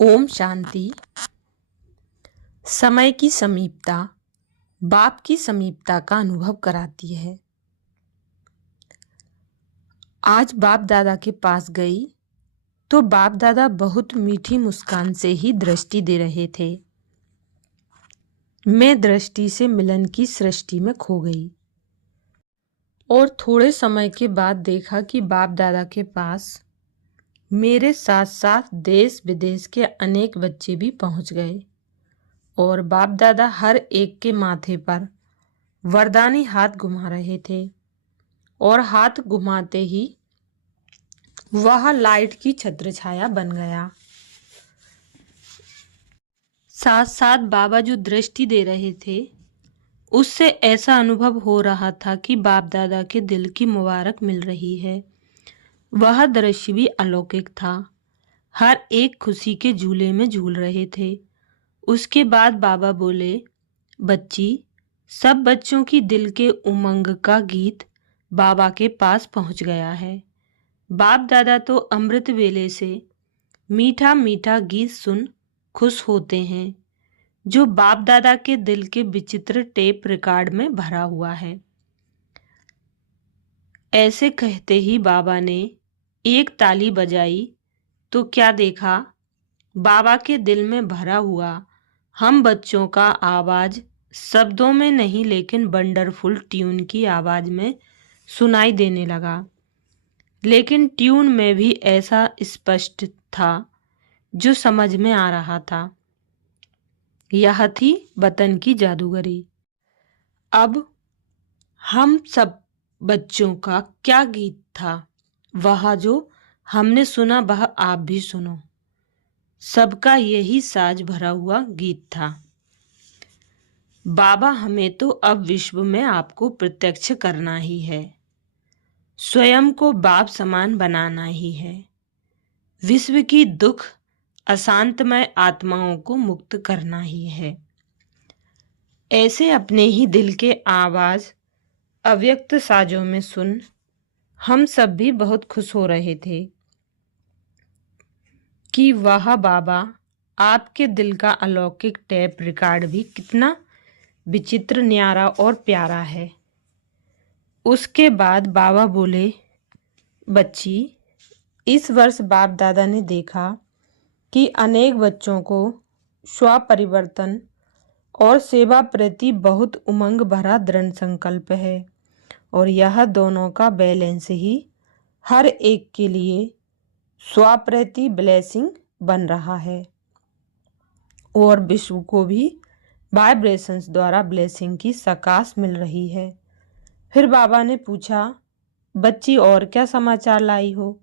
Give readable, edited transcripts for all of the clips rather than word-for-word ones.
ओम शांति। समय की समीपता बाप की समीपता का अनुभव कराती है। आज बाप दादा के पास गई तो बाप दादा बहुत मीठी मुस्कान से ही दृष्टि दे रहे थे। मैं दृष्टि से मिलन की सृष्टि में खो गई और थोड़े समय के बाद देखा कि बाप दादा के पास मेरे साथ साथ देश विदेश के अनेक बच्चे भी पहुंच गए और बाप दादा हर एक के माथे पर वरदानी हाथ घुमा रहे थे और हाथ घुमाते ही वह लाइट की छत्र छाया बन गया। साथ साथ बाबा जो दृष्टि दे रहे थे उससे ऐसा अनुभव हो रहा था कि बाप दादा के दिल की मुबारक मिल रही है। वह दृश्य भी अलौकिक था। हर एक खुशी के झूले में झूल रहे थे। उसके बाद बाबा बोले, बच्ची, सब बच्चों की दिल के उमंग का गीत बाबा के पास पहुंच गया है। बाप दादा तो अमृत वेले से मीठा मीठा गीत सुन खुश होते हैं जो बाप दादा के दिल के विचित्र टेप रिकॉर्ड में भरा हुआ है। ऐसे कहते ही बाबा ने एक ताली बजाई तो क्या देखा, बाबा के दिल में भरा हुआ हम बच्चों का आवाज शब्दों में नहीं लेकिन वंडरफुल ट्यून की आवाज में सुनाई देने लगा। लेकिन ट्यून में भी ऐसा स्पष्ट था जो समझ में आ रहा था। यह थी वतन की जादूगरी। अब हम सब बच्चों का क्या गीत था, वह जो हमने सुना वह आप भी सुनो। सबका यही साज भरा हुआ गीत था। बाबा, हमें तो अब विश्व में आपको प्रत्यक्ष करना ही है, स्वयं को बाप समान बनाना ही है, विश्व की दुख अशांतमय आत्माओं को मुक्त करना ही है। ऐसे अपने ही दिल के आवाज अव्यक्त साजों में सुन हम सब भी बहुत खुश हो रहे थे कि वह बाबा आपके दिल का अलौकिक टेप रिकॉर्ड भी कितना विचित्र, न्यारा और प्यारा है। उसके बाद बाबा बोले, बच्ची, इस वर्ष बाप दादा ने देखा कि अनेक बच्चों को स्वपरिवर्तन और सेवा प्रति बहुत उमंग भरा दृढ़ संकल्प है और यह दोनों का बैलेंस ही हर एक के लिए स्वप्रति ब्लेसिंग बन रहा है और विश्व को भी वाइब्रेशंस द्वारा ब्लेसिंग की सकाश मिल रही है। फिर बाबा ने पूछा, बच्ची, और क्या समाचार लाई हो?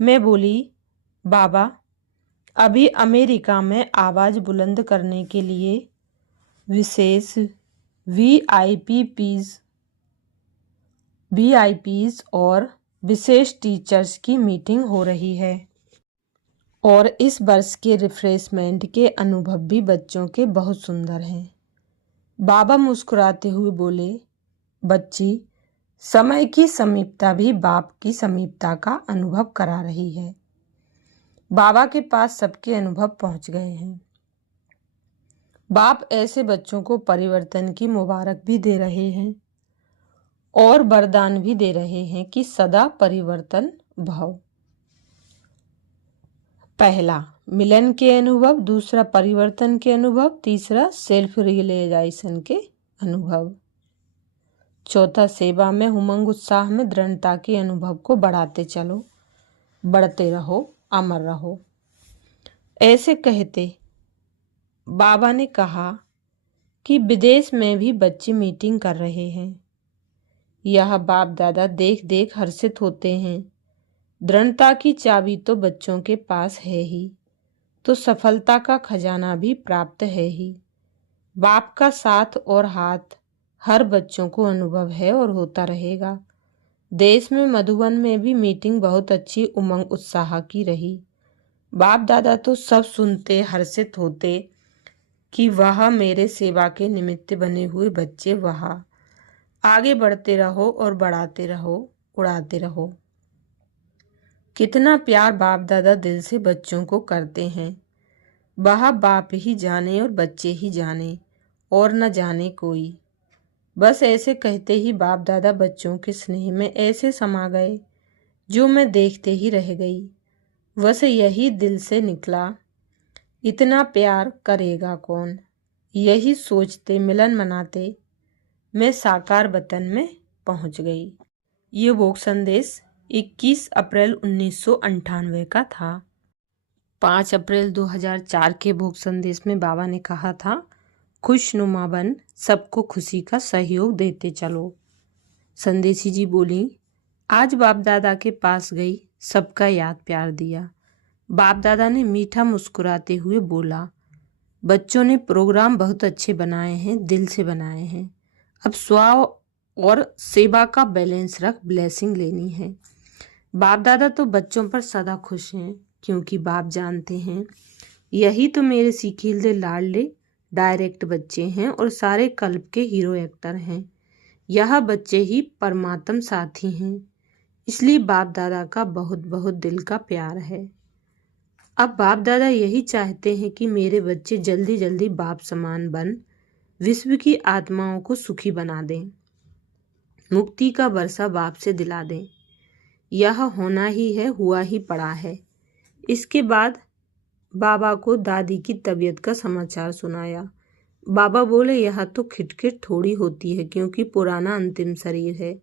मैं बोली, बाबा, अभी अमेरिका में आवाज बुलंद करने के लिए विशेष वीआईपीज और विशेष टीचर्स की मीटिंग हो रही है और इस वर्ष के रिफ्रेशमेंट के अनुभव भी बच्चों के बहुत सुंदर हैं। बाबा मुस्कुराते हुए बोले, बच्ची, समय की समीपता भी बाप की समीपता का अनुभव करा रही है। बाबा के पास सबके अनुभव पहुंच गए हैं। बाप ऐसे बच्चों को परिवर्तन की मुबारक भी दे रहे हैं और वरदान भी दे रहे हैं कि सदा परिवर्तन भव। पहला मिलन के अनुभव, दूसरा परिवर्तन के अनुभव, तीसरा सेल्फ रियलाइजेशन के अनुभव, चौथा सेवा में उमंग उत्साह में दृढ़ता के अनुभव को बढ़ाते चलो, बढ़ते रहो, अमर रहो। ऐसे कहते बाबा ने कहा कि विदेश में भी बच्चे मीटिंग कर रहे हैं। यह बाप दादा देख देख हर्षित होते हैं। दृढ़ता की चाबी तो बच्चों के पास है ही, तो सफलता का खजाना भी प्राप्त है ही। बाप का साथ और हाथ हर बच्चों को अनुभव है और होता रहेगा। देश में मधुबन में भी मीटिंग बहुत अच्छी उमंग उत्साह की रही। बाप दादा तो सब सुनते हर्षित होते कि वह मेरे सेवा के निमित्त बने हुए बच्चे, वह आगे बढ़ते रहो और बढ़ाते रहो, उड़ाते रहो। कितना प्यार बाप दादा दिल से बच्चों को करते हैं। वह बाप ही जाने और बच्चे ही जाने और न जाने कोई। बस ऐसे कहते ही बाप दादा बच्चों के स्नेह में ऐसे समा गए जो मैं देखते ही रह गई। बस यही दिल से निकला, इतना प्यार करेगा कौन। यही सोचते मिलन मनाते मैं साकार वतन में पहुंच गई। ये भोग संदेश 21 अप्रैल 1998 का था। 5 अप्रैल 2004 के भोग संदेश में बाबा ने कहा था, खुशनुमा बन, सबको खुशी का सहयोग देते चलो। संदेशी जी बोली, आज बाप दादा के पास गई, सबका याद प्यार दिया। बाप दादा ने मीठा मुस्कुराते हुए बोला, बच्चों ने प्रोग्राम बहुत अच्छे बनाए हैं, दिल से बनाए हैं। अब स्व और सेवा का बैलेंस रख, ब्लेसिंग लेनी है। बाप दादा तो बच्चों पर सदा खुश हैं, क्योंकि बाप जानते हैं यही तो मेरे सीखीले लाडले डायरेक्ट बच्चे हैं और सारे कल्प के हीरो एक्टर हैं। यह बच्चे ही परमात्म साथी हैं, इसलिए बाप दादा का बहुत बहुत दिल का प्यार है। अब बाप दादा यही चाहते हैं कि मेरे बच्चे जल्दी जल्दी बाप समान बन विश्व की आत्माओं को सुखी बना दें, मुक्ति का वर्षा बाप से दिला दें। यह होना ही है, हुआ ही पड़ा है। इसके बाद बाबा को दादी की तबीयत का समाचार सुनाया। बाबा बोले, यह तो खिटखिट थोड़ी होती है, क्योंकि पुराना अंतिम शरीर है।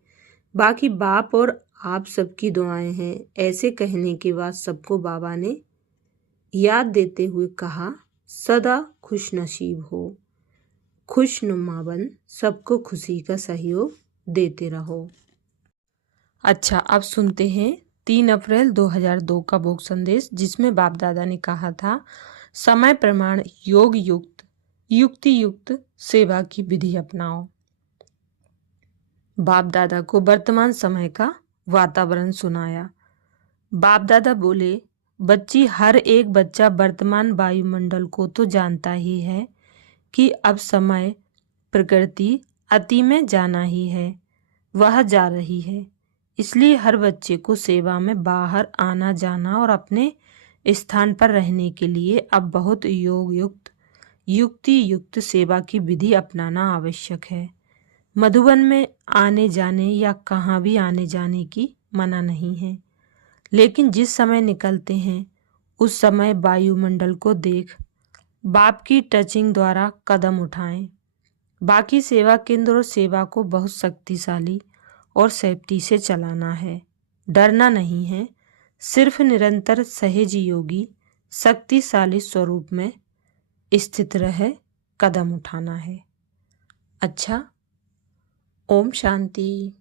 बाकी बाप और आप सबकी दुआएं हैं। ऐसे कहने के बाद सबको बाबा ने याद देते हुए कहा, सदा खुश नसीब हो, खुशनुमा बन, सबको खुशी का सहयोग देते रहो। अच्छा, अब सुनते हैं 3 अप्रैल 2002 का भोग संदेश, जिसमें बाप दादा ने कहा था, समय प्रमाण योग युक्त युक्ति युक्त सेवा की विधि अपनाओ। बाप दादा को वर्तमान समय का वातावरण सुनाया। बाप दादा बोले, बच्ची, हर एक बच्चा वर्तमान वायुमंडल को तो जानता ही है कि अब समय प्रकृति अति में जाना ही है, वह जा रही है। इसलिए हर बच्चे को सेवा में बाहर आना जाना और अपने स्थान पर रहने के लिए अब बहुत योग युक्त युक्ति युक्त सेवा की विधि अपनाना आवश्यक है। मधुबन में आने जाने या कहाँ भी आने जाने की मना नहीं है, लेकिन जिस समय निकलते हैं उस समय वायुमंडल को देख बाप की टचिंग द्वारा कदम उठाएं। बाकी सेवा केंद्र और सेवा को बहुत शक्तिशाली और सेफ्टी से चलाना है, डरना नहीं है, सिर्फ निरंतर सहज योगी शक्तिशाली स्वरूप में स्थित रहे कदम उठाना है। अच्छा, ओम शांति।